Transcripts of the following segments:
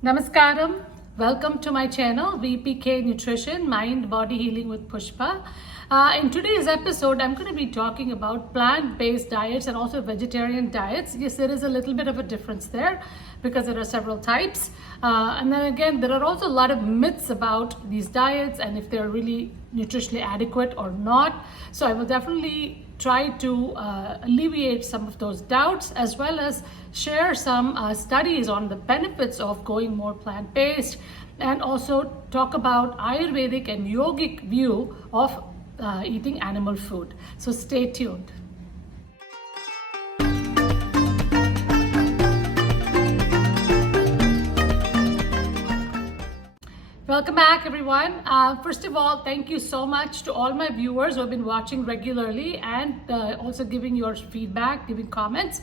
Namaskaram. Welcome to my channel, VPK Nutrition, Mind Body Healing with Pushpa. In today's episode, I'm going to be talking about plant-based diets and also vegetarian diets. Yes, there is a little bit of a difference there because there are several types. And then again, there are also a lot of myths about these diets and if they're really nutritionally adequate or not. So I will definitely try to alleviate some of those doubts as well as share some studies on the benefits of going more plant-based and also talk about Ayurvedic and Yogic view of eating animal food. So stay tuned. Welcome back, everyone. First of all, thank you so much to all my viewers who have been watching regularly and also giving your feedback, giving comments.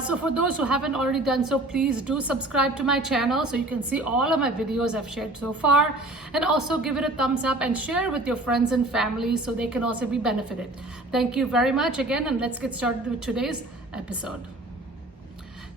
So for those who haven't already done so, please do subscribe to my channel so you can see all of my videos I've shared so far, and also give it a thumbs up and share with your friends and family so they can also be benefited. Thank you very much again, and let's get started with today's episode.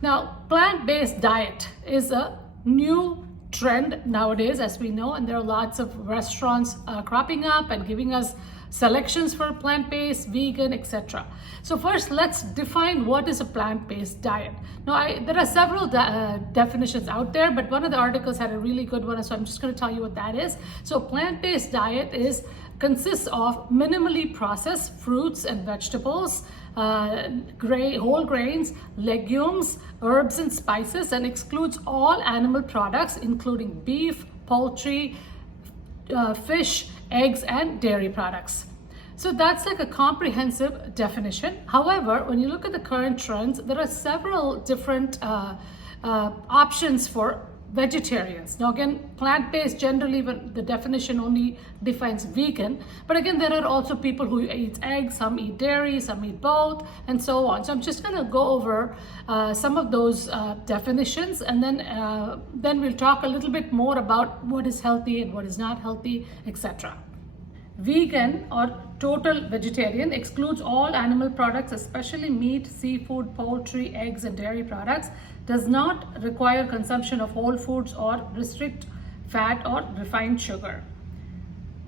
Now, plant-based diet is a new trend nowadays, as we know, and there are lots of restaurants cropping up and giving us selections for plant-based, vegan, etc. So first, let's define what is a plant-based diet. Now, there are several definitions out there, but one of the articles had a really good one, so I'm just going to tell you what that is. So plant-based diet consists of minimally processed fruits and vegetables, whole grains, legumes, herbs and spices, and excludes all animal products including beef, poultry, fish, eggs, and dairy products. So that's like a comprehensive definition. However, when you look at the current trends, there are several different options for vegetarians. Now again, plant-based generally, the definition only defines vegan, but again there are also people who eat eggs, some eat dairy, some eat both, and so on. So I'm just going to go over some of those definitions, and then we'll talk a little bit more about what is healthy and what is not healthy, etc. Vegan or total vegetarian excludes all animal products, especially meat, seafood, poultry, eggs, and dairy products, does not require consumption of whole foods or restrict fat or refined sugar.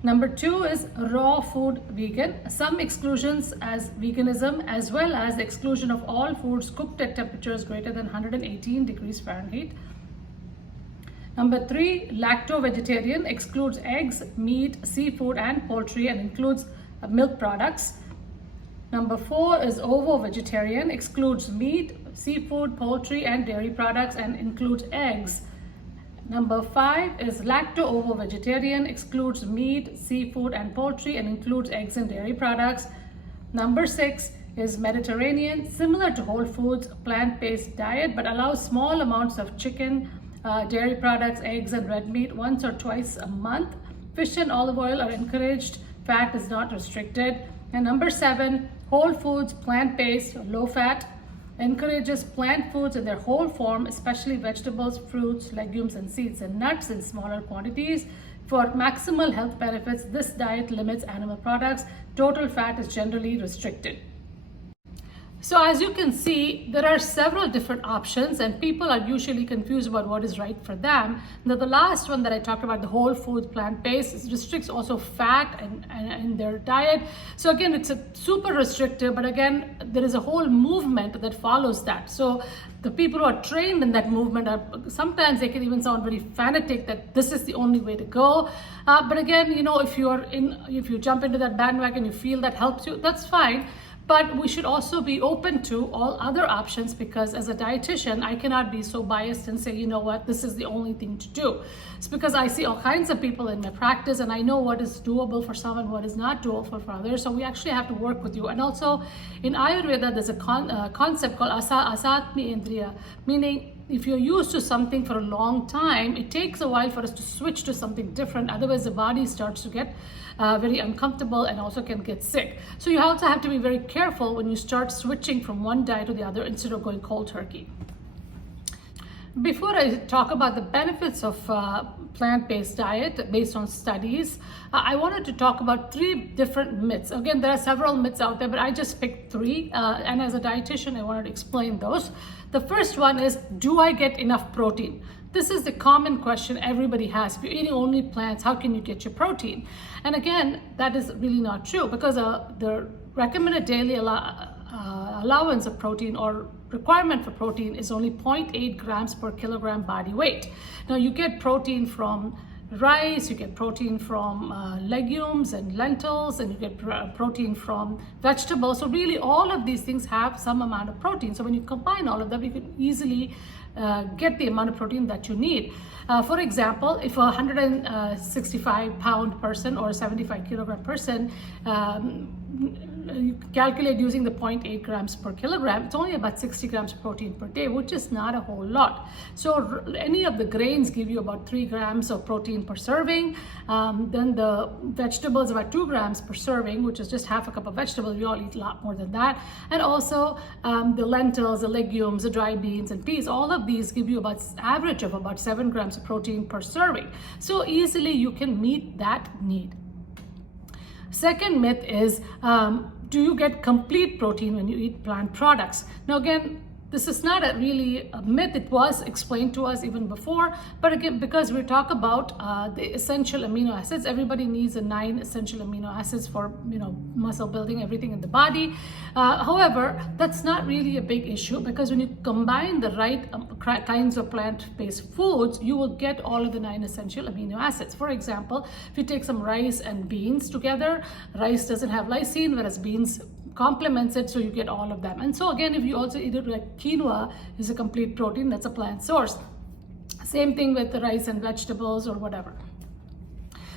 Number 2 is raw food vegan. Some exclusions as veganism, as well as the exclusion of all foods cooked at temperatures greater than 118 degrees Fahrenheit. Number 3, lacto-vegetarian, excludes eggs, meat, seafood, and poultry, and includes milk products. Number 4 is ovo-vegetarian, excludes meat, seafood, poultry, and dairy products, and includes eggs. Number 5 is lacto-ovo-vegetarian, excludes meat, seafood, and poultry, and includes eggs and dairy products. Number 6 is Mediterranean, similar to whole foods, plant-based diet, but allows small amounts of chicken, dairy products, eggs, and red meat once or twice a month. Fish and olive oil are encouraged. Fat is not restricted. And number 7, whole foods, plant-based, low-fat, encourages plant foods in their whole form, especially vegetables, fruits, legumes, and seeds, and nuts in smaller quantities. For maximal health benefits, this diet limits animal products. Total fat is generally restricted. So as you can see, there are several different options and people are usually confused about what is right for them. Now the last one that I talked about, the whole food plant-based, restricts also fat in their diet. So again, it's a super restrictive, but again, there is a whole movement that follows that. So the people who are trained in that movement sometimes they can even sound very fanatic that this is the only way to go. But again, if you jump into that bandwagon, you feel that helps you, that's fine. But we should also be open to all other options, because as a dietitian, I cannot be so biased and say, you know what, this is the only thing to do. It's because I see all kinds of people in my practice and I know what is doable for some and what is not doable for others. So we actually have to work with you. And also in Ayurveda, there's a concept called asatmi indriya, meaning if you're used to something for a long time, it takes a while for us to switch to something different. Otherwise, the body starts to get very uncomfortable and also can get sick. So you also have to be very careful when you start switching from one diet to the other instead of going cold turkey. Before I talk about the benefits of plant-based diet based on studies, I wanted to talk about 3 different myths. Again, there are several myths out there, but I just picked 3, and as a dietitian, I wanted to explain those. The first one is, do I get enough protein? This is the common question everybody has. If you're eating only plants, how can you get your protein? And again, that is really not true, because the recommended daily allowance of protein or requirement for protein is only 0.8 grams per kilogram body weight. Now you get protein from rice, you get protein from legumes and lentils, and you get protein from vegetables. So really all of these things have some amount of protein. So when you combine all of them, you can easily get the amount of protein that you need. For example, if a 165 pound person or a 75 kilogram person, you calculate using the 0.8 grams per kilogram, it's only about 60 grams of protein per day, which is not a whole lot. So any of the grains give you about 3 grams of protein per serving. Then the vegetables, about 2 grams per serving, which is just half a cup of vegetables. We all eat a lot more than that. And also the lentils, the legumes, the dry beans and peas, all of these give you about average of about 7 grams of protein per serving. So easily you can meet that need. Second myth is, do you get complete protein when you eat plant products? Now again, this is not really a myth. It was explained to us even before, but again, because we talk about the essential amino acids, everybody needs the 9 essential amino acids for muscle building, everything in the body. However, that's not really a big issue, because when you combine the right kinds of plant-based foods, you will get all of the 9 essential amino acids. For example, if you take some rice and beans together, rice doesn't have lysine, whereas beans complements it, so you get all of them. And so again, if you also eat it like quinoa is a complete protein, that's a plant source. Same thing with the rice and vegetables or whatever.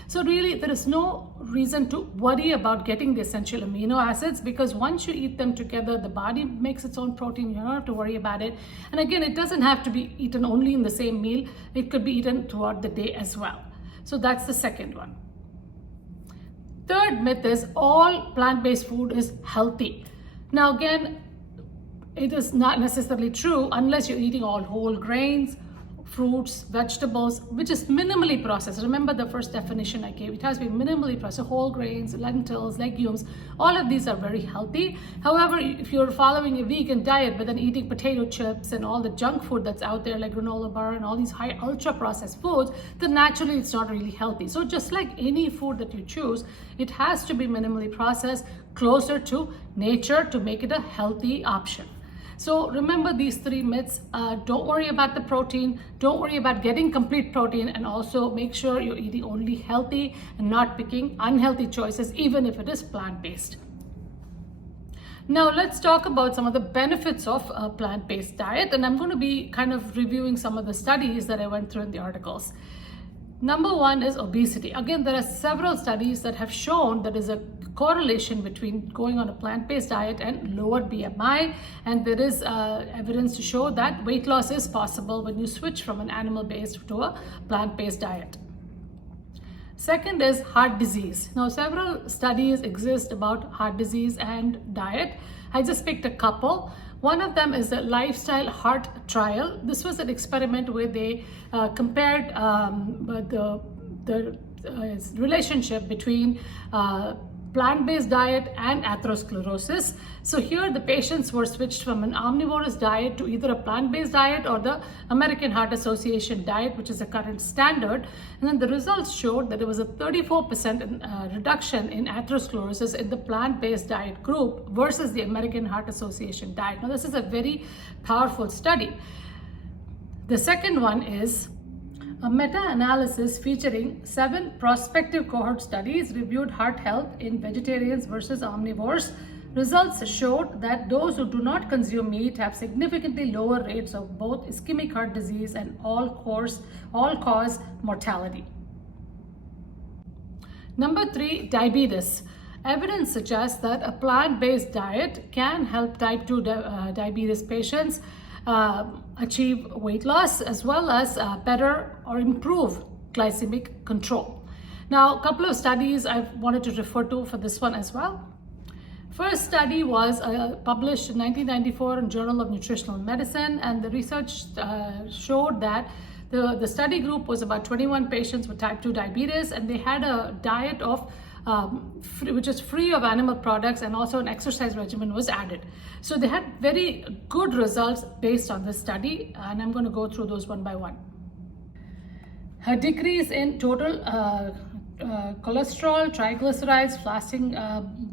So really, there is no reason to worry about getting the essential amino acids, because once you eat them together, the body makes its own protein. You don't have to worry about it. And again, it doesn't have to be eaten only in the same meal. It could be eaten throughout the day as well. So that's the second one. Third myth is all plant-based food is healthy. Now again, it is not necessarily true unless you're eating all whole grains, fruits, vegetables, which is minimally processed. Remember the first definition I gave, it has to be minimally processed. Whole grains, lentils, legumes, all of these are very healthy. However, if you're following a vegan diet but then eating potato chips and all the junk food that's out there like granola bar and all these high ultra processed foods, then naturally it's not really healthy. So just like any food that you choose, it has to be minimally processed, closer to nature, to make it a healthy option. So remember these 3 myths. Don't worry about the protein. Don't worry about getting complete protein, and also make sure you're eating only healthy and not picking unhealthy choices, even if it is plant-based. Now let's talk about some of the benefits of a plant-based diet, and I'm going to be kind of reviewing some of the studies that I went through in the articles. Number 1 is obesity. Again, there are several studies that have shown there is a correlation between going on a plant-based diet and lower BMI, and there is evidence to show that weight loss is possible when you switch from an animal-based to a plant-based diet. Second is heart disease. Now, several studies exist about heart disease and diet. I just picked a couple. One of them is the lifestyle heart trial. This was an experiment where they compared the relationship between plant-based diet and atherosclerosis. So here the patients were switched from an omnivorous diet to either a plant-based diet or the American Heart Association diet, which is the current standard. And then the results showed that there was a 34% reduction in atherosclerosis in the plant-based diet group versus the American Heart Association diet. Now this is a very powerful study. The second one is a meta-analysis featuring 7 prospective cohort studies reviewed heart health in vegetarians versus omnivores. Results showed that those who do not consume meat have significantly lower rates of both ischemic heart disease and all-cause mortality. Number 3, diabetes. Evidence suggests that a plant-based diet can help type 2 diabetes patients achieve weight loss, as well as better or improve glycemic control. Now, a couple of studies I wanted to refer to for this one as well. First study was published in 1994 in Journal of Nutritional Medicine, and the research showed that the study group was about 21 patients with type 2 diabetes, and they had a diet of which is free of animal products, and also an exercise regimen was added. So they had very good results based on this study, and I'm going to go through those one by one. A decrease in total cholesterol, triglycerides, fasting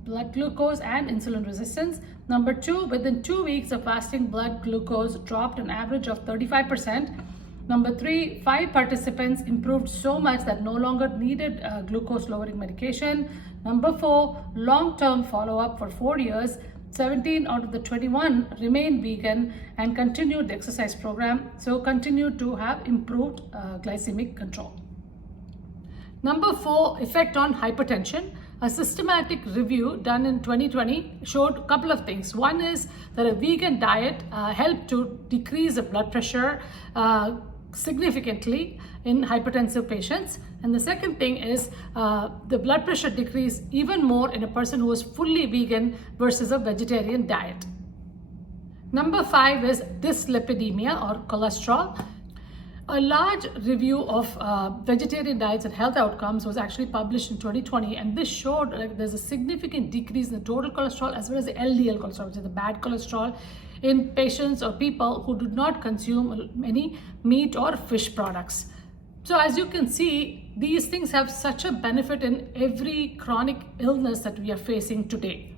blood glucose, and insulin resistance. Number 2, within 2 weeks of fasting, blood glucose dropped an average of 35%. Number 3, 5 participants improved so much that no longer needed glucose lowering medication. Number 4, long-term follow-up for 4 years. 17 out of the 21 remained vegan and continued the exercise program, so continued to have improved glycemic control. Number 4, effect on hypertension. A systematic review done in 2020 showed a couple of things. One is that a vegan diet helped to decrease the blood pressure significantly in hypertensive patients. And the second thing is the blood pressure decreased even more in a person who was fully vegan versus a vegetarian diet. Number 5 is dyslipidemia or cholesterol. A large review of vegetarian diets and health outcomes was actually published in 2020, and this showed there's a significant decrease in the total cholesterol as well as the LDL cholesterol, which is the bad cholesterol, in patients or people who did not consume any meat or fish products. So as you can see, these things have such a benefit in every chronic illness that we are facing today.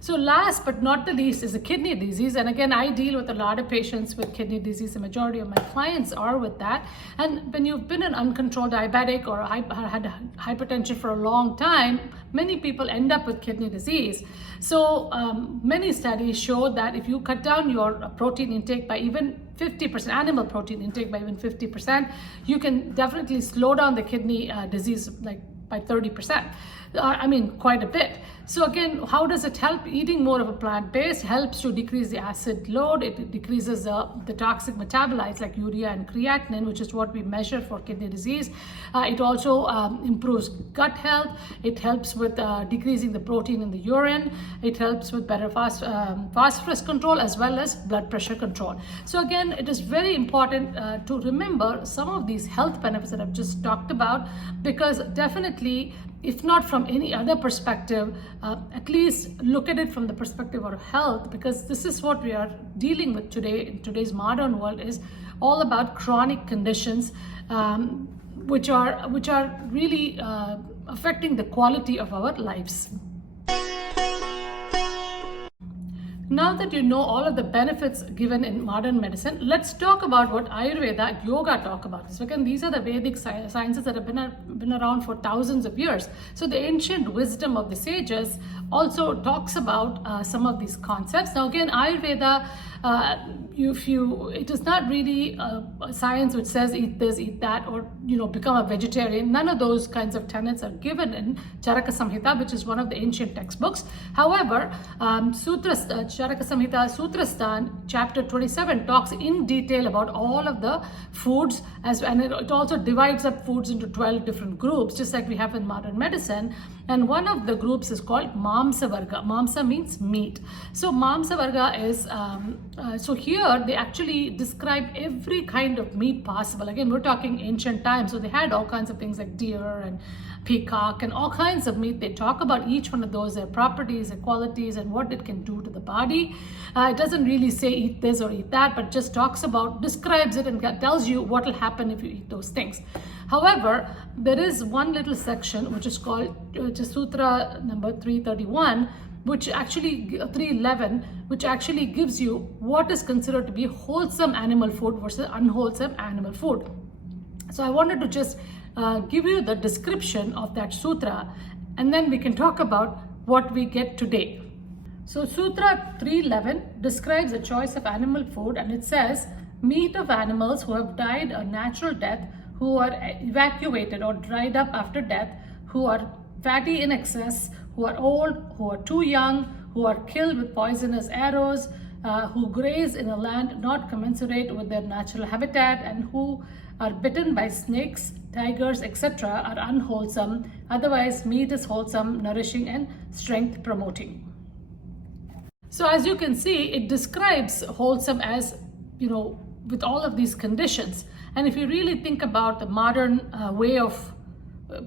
So last but not the least is the kidney disease. And again, I deal with a lot of patients with kidney disease. The majority of my clients are with that. And when you've been an uncontrolled diabetic or had hypertension for a long time, many people end up with kidney disease. So many studies show that if you cut down your protein intake by even 50%, animal protein intake by even 50%, you can definitely slow down the kidney disease by 30%. Quite a bit. So again, how does it help? Eating more of a plant-based helps to decrease the acid load. It decreases the toxic metabolites like urea and creatinine, which is what we measure for kidney disease. It also improves gut health. It helps with decreasing the protein in the urine. It helps with better phosphorus control as well as blood pressure control. So again, it is very important to remember some of these health benefits that I've just talked about, because definitely, if not from any other perspective, at least look at it from the perspective of health, because this is what we are dealing with today in today's modern world, is all about chronic conditions which are really affecting the quality of our lives. Now that you know all of the benefits given in modern medicine, let's talk about what Ayurveda and Yoga talk about. So again, these are the Vedic sciences that have been around for thousands of years. So the ancient wisdom of the sages also talks about some of these concepts. Now again, Ayurveda, it is not really a science which says eat this, eat that, or become a vegetarian. None of those kinds of tenets are given in Charaka Samhita, which is one of the ancient textbooks. However, Charaka Samhita Sutrastan chapter 27 talks in detail about all of the foods, and it also divides up foods into 12 different groups, just like we have in modern medicine. And one of the groups is called Mamsa Varga. Mamsa means meat. So Mamsa Varga is, so here they actually describe every kind of meat possible. Again, we're talking ancient times. So they had all kinds of things like deer and peacock and all kinds of meat. They talk about each one of those, their properties, their qualities, and what it can do to the body. It doesn't really say eat this or eat that, but just describes it and tells you what will happen if you eat those things. However, there is one little section which is Sutra number 331, which actually 311, which actually gives you what is considered to be wholesome animal food versus unwholesome animal food. So I wanted to just give you the description of that sutra, and then we can talk about what we get today. So Sutra 311 describes the choice of animal food, and it says meat of animals who have died a natural death, who are evacuated or dried up after death, who are fatty in excess, who are old, who are too young, who are killed with poisonous arrows, who graze in a land not commensurate with their natural habitat, and who are bitten by snakes, tigers, etc. are unwholesome. Otherwise, meat is wholesome, nourishing, and strength promoting. So as you can see, it describes wholesome as, with all of these conditions. And if you really think about the modern way of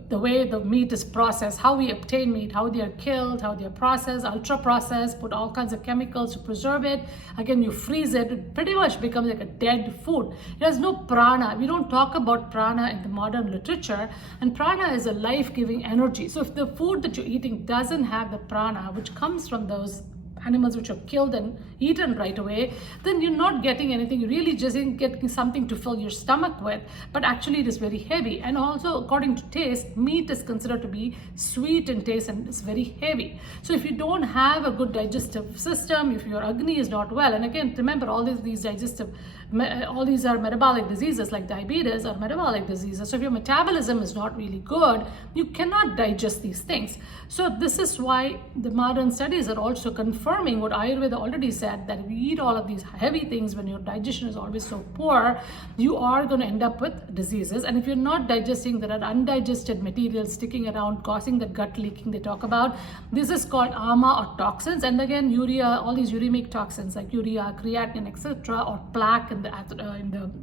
the way the meat is processed, how we obtain meat, how they are killed, how they are processed, ultra processed, put all kinds of chemicals to preserve it. Again, you freeze it, it pretty much becomes like a dead food. It has no prana. We don't talk about prana in the modern literature, and prana is a life-giving energy. So if the food that you're eating doesn't have the prana, which comes from those animals which are killed and eaten right away, then you're not getting anything. You're really just getting something to fill your stomach with, but actually it is very heavy. And also, according to taste, meat is considered to be sweet in taste and it's very heavy. So if you don't have a good digestive system, if your Agni is not well, and again, remember all these are metabolic diseases like diabetes or metabolic diseases. So if your metabolism is not really good, you cannot digest these things. So this is why the modern studies are also confirming what Ayurveda already said, that if you eat all of these heavy things when your digestion is always so poor, you are going to end up with diseases. And if you're not digesting, there are undigested materials sticking around causing the gut leaking they talk about. This is called ama or toxins. And again, urea, all these uremic toxins like urea, creatinine, etc., or plaque in the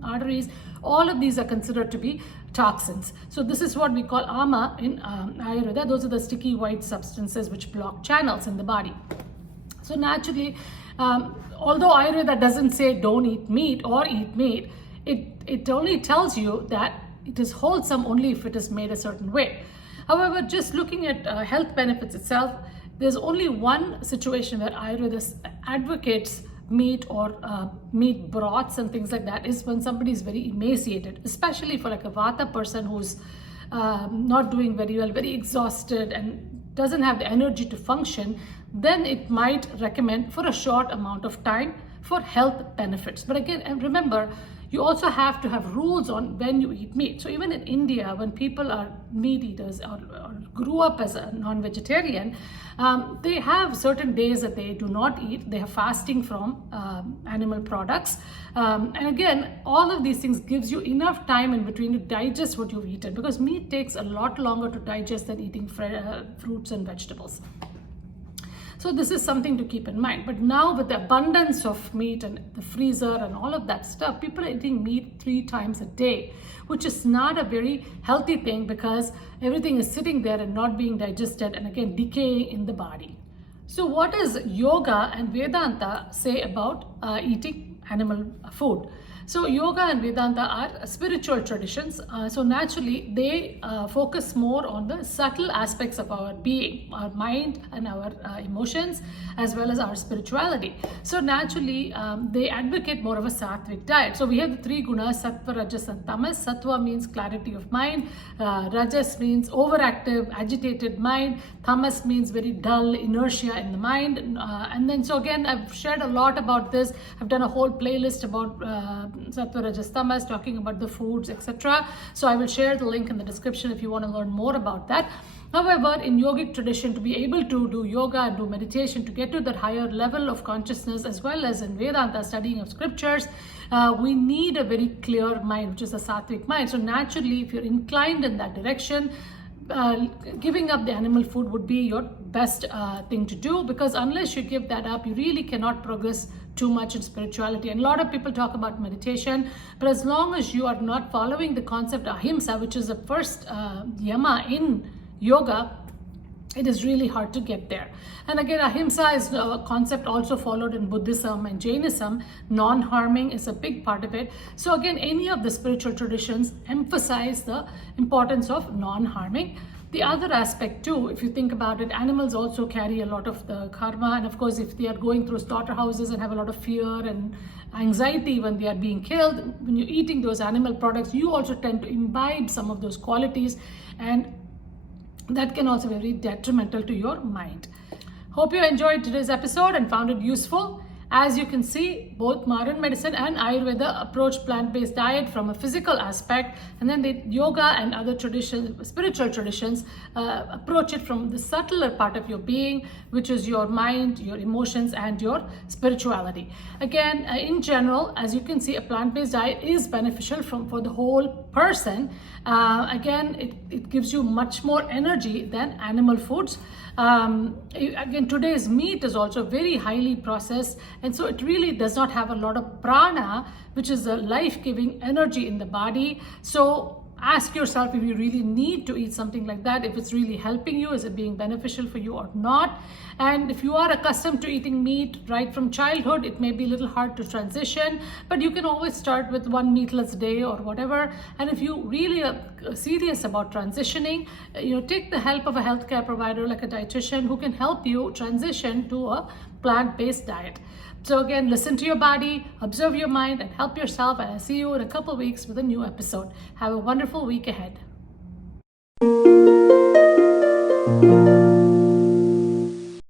arteries, all of these are considered to be toxins. So this is what we call ama in Ayurveda. Those are the sticky white substances which block channels in the body. So naturally, although Ayurveda doesn't say don't eat meat or eat meat, it only tells you that it is wholesome only if it is made a certain way. However, just looking at health benefits itself, there's only one situation where Ayurveda advocates meat or meat broths and things like that, is when somebody is very emaciated, especially for like a Vata person who's not doing very well, very exhausted and doesn't have the energy to function. Then it might recommend for a short amount of time for health benefits. But again, and remember, you also have to have rules on when you eat meat. So even in India, when people are meat eaters or grew up as a non-vegetarian, they have certain days that they do not eat. They have fasting from animal products. And again, all of these things gives you enough time in between to digest what you've eaten, because meat takes a lot longer to digest than eating fruits and vegetables. So this is something to keep in mind. But now with the abundance of meat and the freezer and all of that stuff, people are eating meat 3 times a day, which is not a very healthy thing, because everything is sitting there and not being digested and again decaying in the body. So what does yoga and Vedanta say about eating animal food? So yoga and Vedanta are spiritual traditions. So naturally, they focus more on the subtle aspects of our being, our mind and our emotions, as well as our spirituality. So naturally, they advocate more of a sattvic diet. So we have the 3 gunas, sattva, rajas and tamas. Sattva means clarity of mind. Rajas means overactive, agitated mind. Tamas means very dull, inertia in the mind. And then, so again, I've shared a lot about this. I've done a whole playlist about Sattva, Rajas, Tamas, talking about the foods, etc. So I will share the link in the description if you want to learn more about that. However, in yogic tradition, to be able to do yoga and do meditation, to get to that higher level of consciousness, as well as in Vedanta, studying of scriptures, we need a very clear mind, which is a sattvic mind. So naturally, if you're inclined in that direction, giving up the animal food would be your best thing to do, because unless you give that up, you really cannot progress too much in spirituality. And a lot of people talk about meditation, but as long as you are not following the concept of ahimsa, which is the first yama in yoga, it is really hard to get there. And again, ahimsa is a concept also followed in Buddhism and Jainism. Non-harming is a big part of it. So again, any of the spiritual traditions emphasize the importance of non-harming. The other aspect too, if you think about it, animals also carry a lot of the karma, and of course if they are going through slaughterhouses and have a lot of fear and anxiety when they are being killed, when you're eating those animal products, you also tend to imbibe some of those qualities, and that can also be very detrimental to your mind. Hope you enjoyed today's episode and found it useful. As you can see, both modern medicine and Ayurveda approach plant-based diet from a physical aspect, and then the yoga and other traditions, spiritual traditions, approach it from the subtler part of your being, which is your mind, your emotions, and your spirituality. Again, in general, as you can see, a plant-based diet is beneficial for the whole person. Again, it gives you much more energy than animal foods. Again, today's meat is also very highly processed, and so it really does not have a lot of prana, which is a life-giving energy in the body. So ask yourself if you really need to eat something like that, if it's really helping you, is it being beneficial for you or not. And if you are accustomed to eating meat right from childhood, it may be a little hard to transition, but you can always start with one meatless day or whatever. And if you really are serious about transitioning, take the help of a healthcare provider like a dietitian who can help you transition to a plant-based diet. So again, listen to your body, observe your mind, and help yourself. And I'll see you in a couple of weeks with a new episode. Have a wonderful week ahead.